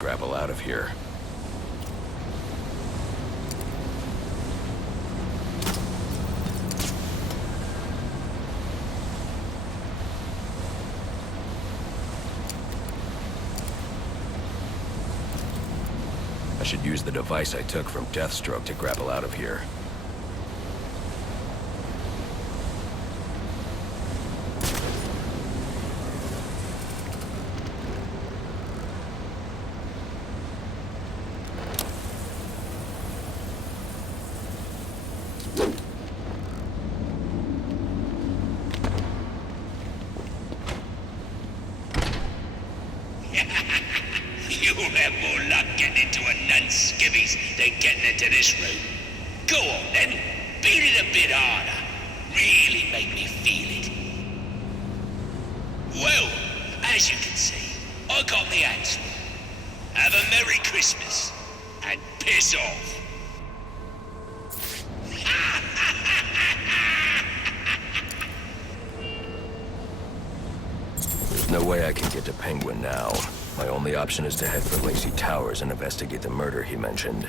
Grapple out of here. I should use the device I took from Deathstroke to grapple out of here. You'll have more luck getting into a nun's skivvies than getting into this room. Go on then, beat it a bit harder. Really make me feel it. Well, as you can see, I got the answer. Have a Merry Christmas, and piss off. There's no way I can get to Penguin now. My only option is to head for Lacey Towers and investigate the murder he mentioned.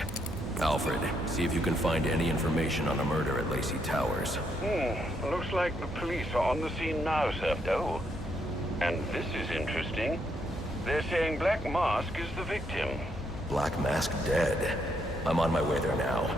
Alfred, see if you can find any information on a murder at Lacey Towers. Looks like the police are on the scene now, Sir. Oh, and this is interesting. They're saying Black Mask is the victim. Black Mask dead. I'm on my way there now.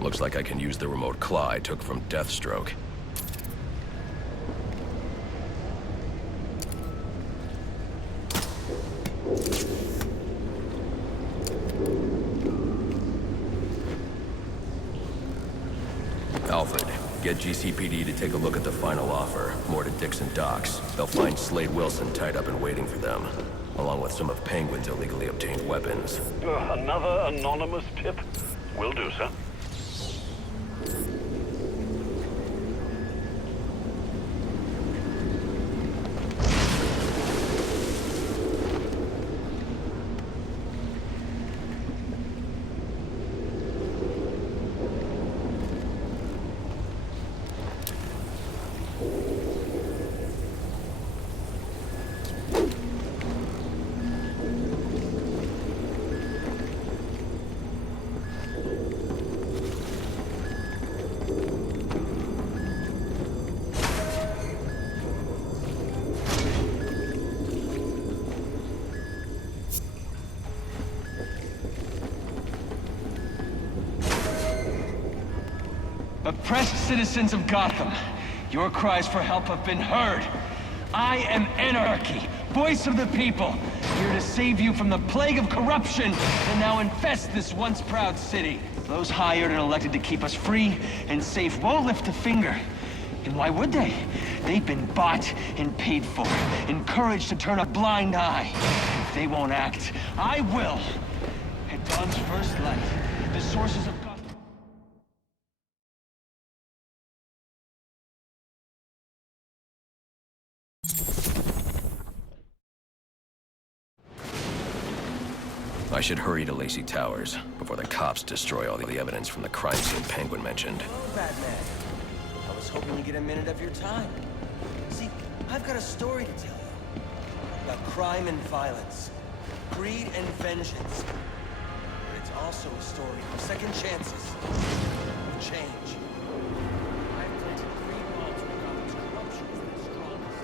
Looks like I can use the remote claw I took from Deathstroke. Alfred, get GCPD to take a look at the final offer. More to Dixon Docks. They'll find Slade Wilson tied up and waiting for them. along with some of Penguin's illegally obtained weapons. Another anonymous tip? Will do, sir. Oppressed citizens of Gotham, your cries for help have been heard. I am Anarchy, voice of the people, here to save you from the plague of corruption that now infests this once proud city. Those hired and elected to keep us free and safe won't lift a finger. And why would they? They've been bought and paid for, encouraged to turn a blind eye. If they won't act, I will. At dawn's first light, the sources of Gotham... I should hurry to Lacey Towers before the cops destroy all the evidence from the crime scene Penguin mentioned. Hello, Batman. I was hoping to get a minute of your time. See, I've got a story to tell you. About crime and violence. Greed and vengeance. But it's also a story of second chances. Of change. I've planted green walls where Gotham's corruption is at its strongest.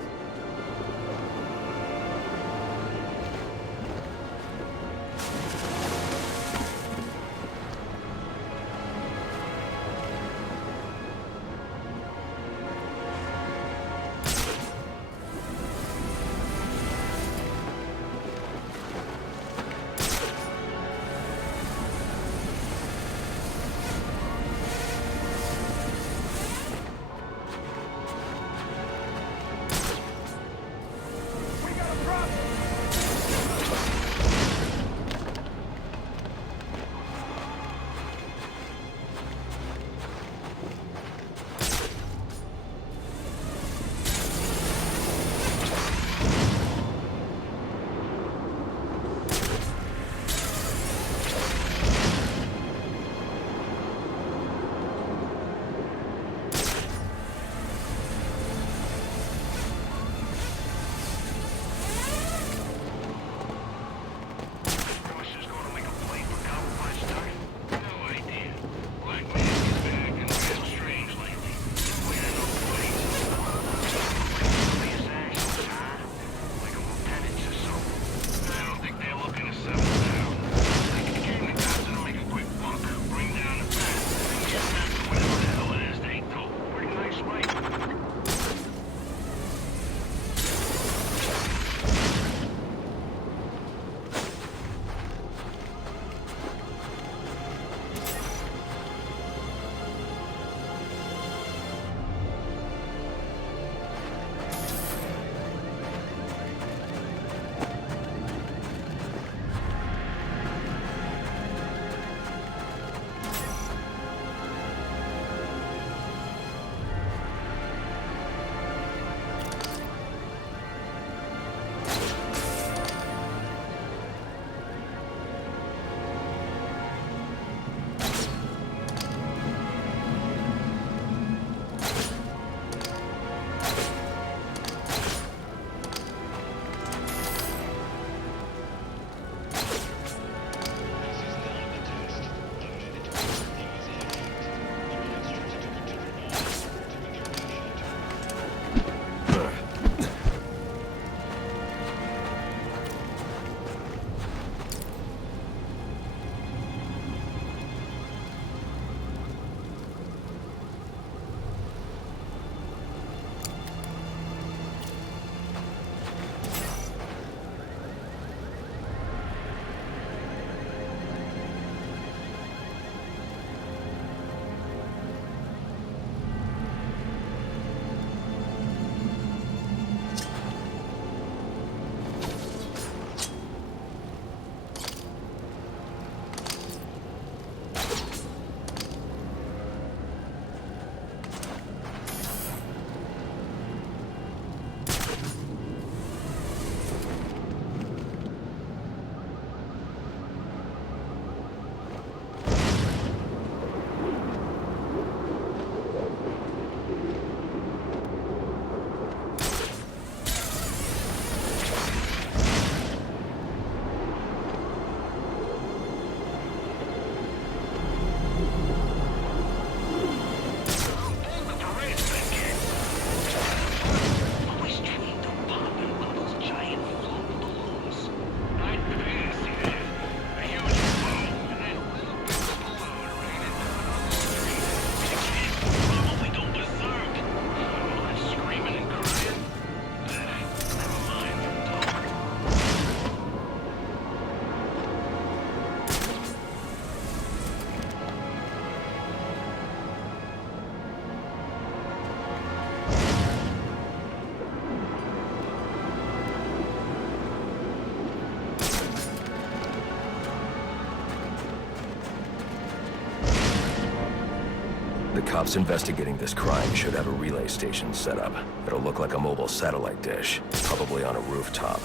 The cops investigating this crime should have a relay station set up. It'll look like a mobile satellite dish, probably on a rooftop.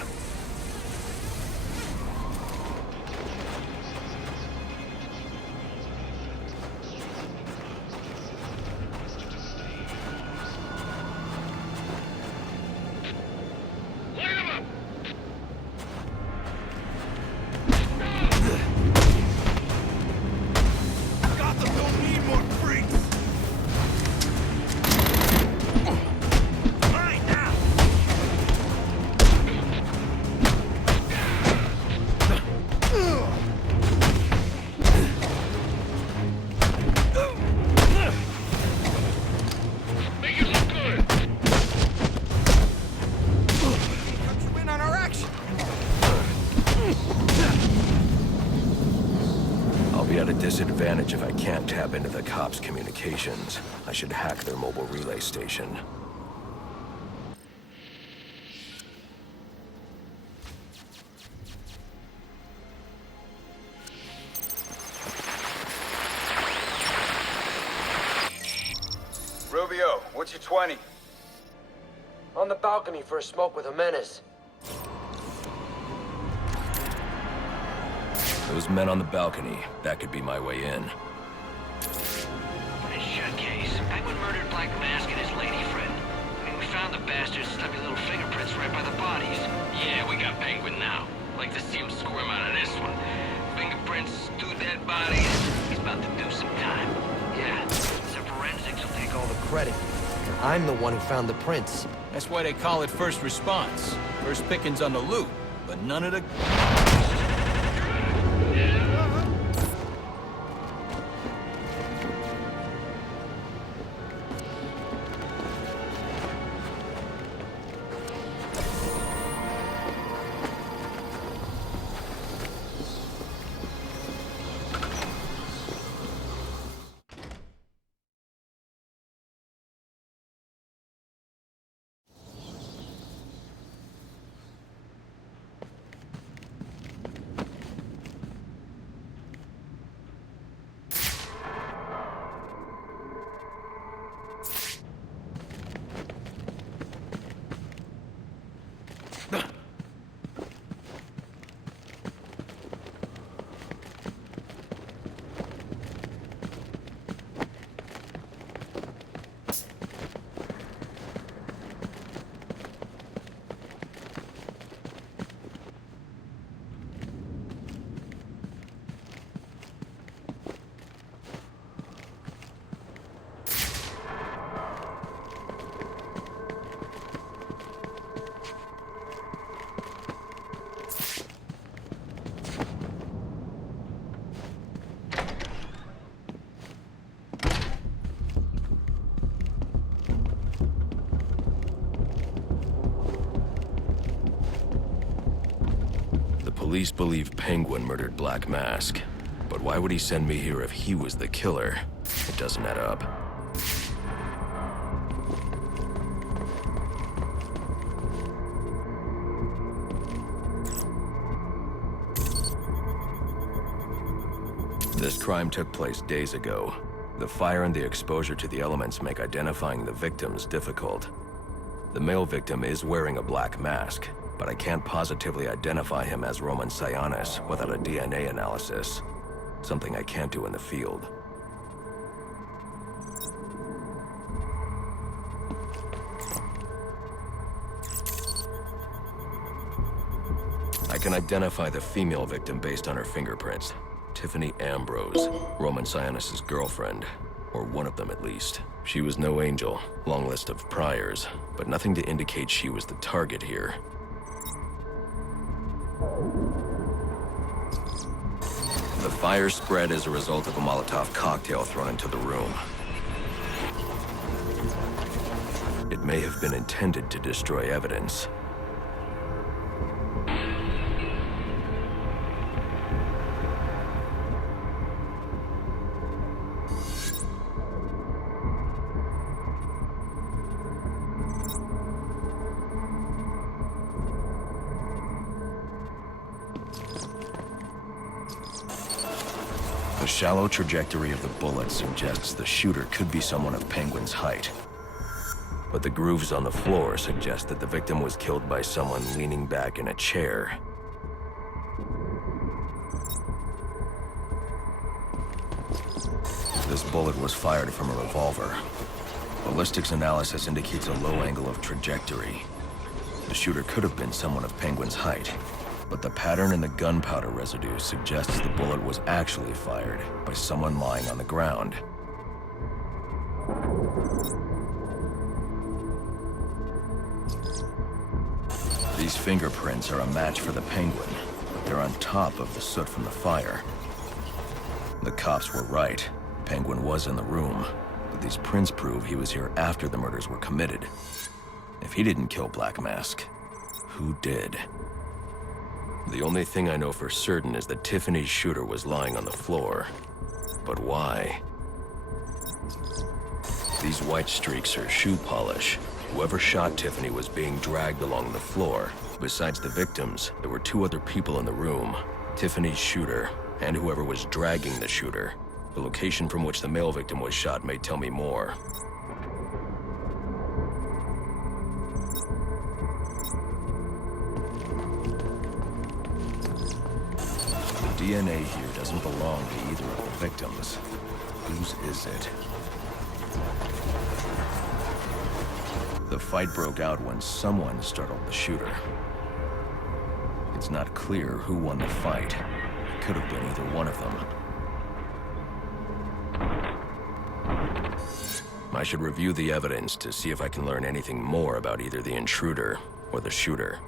At a disadvantage if I can't tap into the cops' communications. I should hack their mobile relay station. Rubio, what's your 20? On the balcony for a smoke with a menace. Those men on the balcony, that could be my way in. Nice shut case. Penguin murdered Black Mask and his lady friend. I mean, we found the bastards' stubby little fingerprints right by the bodies. Yeah, we got Penguin now. Like to see him squirm out of this one. Fingerprints, 2 dead bodies. He's about to do some time. Yeah, some forensics will take all the Credit. I'm the one who found the prints. That's why they call it first response. First pickings on the loot, but none of the... Police believe Penguin murdered Black Mask. But why would he send me here if he was the killer? It doesn't add up. This crime took place days ago. The fire and the exposure to the elements make identifying the victims difficult. The male victim is wearing a black mask, but I can't positively identify him as Roman Sionis without a DNA analysis. Something I can't do in the field. I can identify the female victim based on her fingerprints. Tiffany Ambrose, Roman Sionis' girlfriend. Or one of them at least. She was no angel, long list of priors, but nothing to indicate she was the target here. The fire spread as a result of a Molotov cocktail thrown into the room. It may have been intended to destroy evidence. The shallow trajectory of the bullet suggests the shooter could be someone of Penguin's height. But the grooves on the floor suggest that the victim was killed by someone leaning back in a chair. This bullet was fired from a revolver. Ballistics analysis indicates a low angle of trajectory. The shooter could have been someone of Penguin's height, but the pattern in the gunpowder residue suggests the bullet was actually fired by someone lying on the ground. These fingerprints are a match for the Penguin, but they're on top of the soot from the fire. The cops were right. Penguin was in the room, but these prints prove he was here after the murders were committed. If he didn't kill Black Mask, who did? The only thing I know for certain is that Tiffany's shooter was lying on the floor. But why? These white streaks are shoe polish. Whoever shot Tiffany was being dragged along the floor. Besides the victims, there were two other people in the room. Tiffany's shooter, and whoever was dragging the shooter. The location from which the male victim was shot may tell me more. The DNA here doesn't belong to either of the victims. Whose is it? The fight broke out when someone startled the shooter. It's not clear who won the fight. It could have been either one of them. I should review the evidence to see if I can learn anything more about either the intruder or the shooter.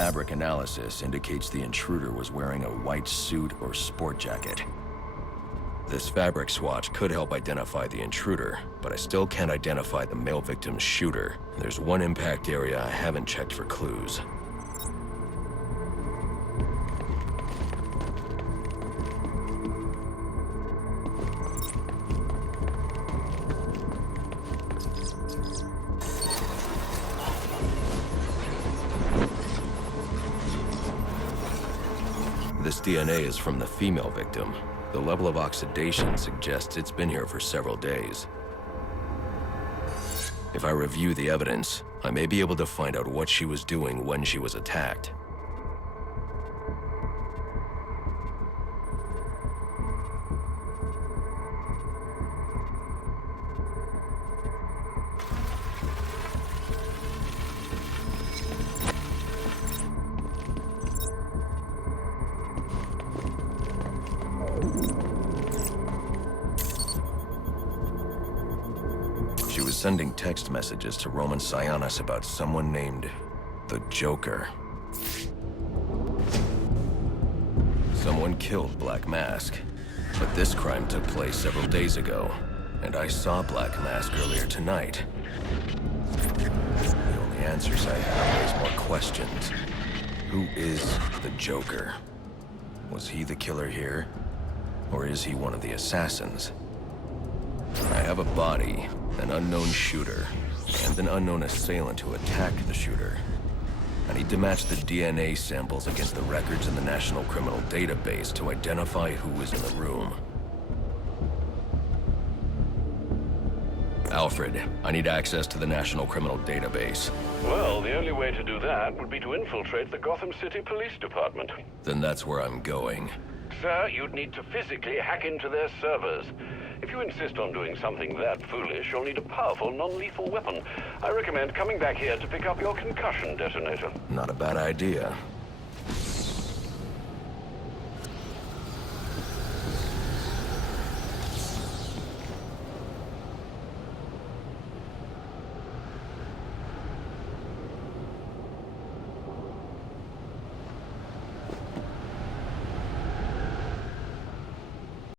Fabric analysis indicates the intruder was wearing a white suit or sport jacket. This fabric swatch could help identify the intruder, but I still can't identify the male victim's shooter. There's one impact area I haven't checked for clues. This DNA is from the female victim. The level of oxidation suggests it's been here for several days. If I review the evidence, I may be able to find out what she was doing when she was attacked. sending text messages to Roman Sionis about someone named the Joker. Someone killed Black Mask, but this crime took place several days ago, and I saw Black Mask earlier tonight. The only answers I have raise more questions. Who is the Joker? Was he the killer here? Or is he one of the assassins? I have a body, an unknown shooter, and an unknown assailant who attacked the shooter. I need to match the DNA samples against the records in the National Criminal Database to identify who was in the room. Alfred, I need access to the National Criminal Database. Well, the only way to do that would be to infiltrate the Gotham City Police Department. Then that's where I'm going. Sir, you'd need to physically hack into their servers. If you insist on doing something that foolish, you'll need a powerful, non-lethal weapon. I recommend coming back here to pick up your concussion detonator. Not a bad idea.